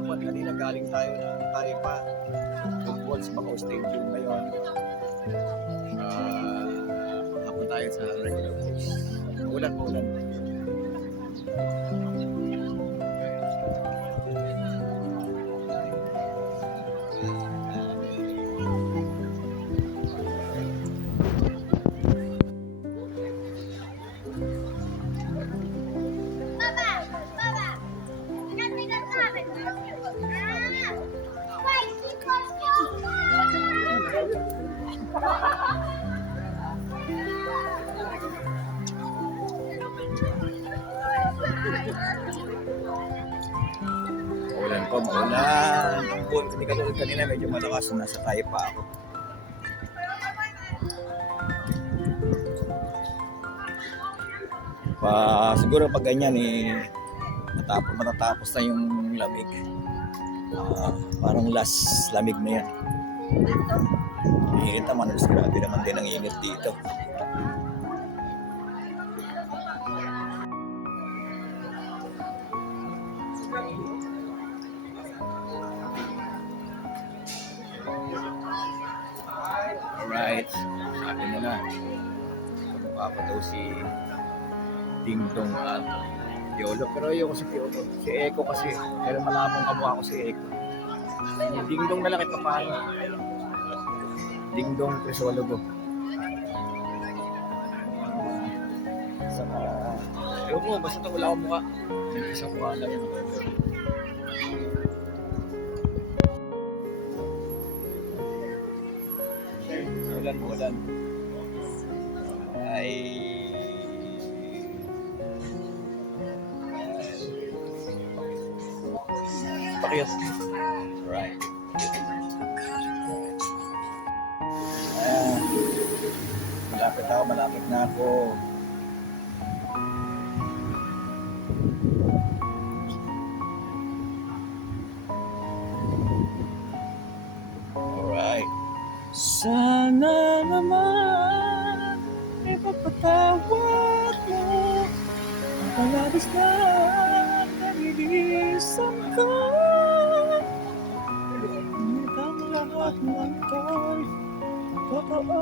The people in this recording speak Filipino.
hapon. Kanina galing tayo ng Taripa. Tungkol sa Macau Stadium ngayon. Hapon tayo sa regular course. Ulan. Ulan po, maulan. Hindi katulad kanina, medyo malakas. Nasa tayo pa ako. Siguro pag ganyan matatapos na yung lamig. Parang last lamig na yan. Init naman, grabe naman din ang init dito. Alright, sabi mo na. Magpapataw si Ding Dong at Piolo. Pero ayoko si Piolo. Si Eko kasi. Pero malabong kamukha ko si Eko. Yung Ding Dong na lang ito paano. Ding Dong Crisologo. Ayoko mo, basta wala akong mukha. Isang mukha lang yun. Ulan. Ay. Pakiyos. Right. Malapit na ako. Alright. Sana naman ipapatawad mo ang palabas na nalilisap ko. Ngunit ang lahat ng to'y totoo.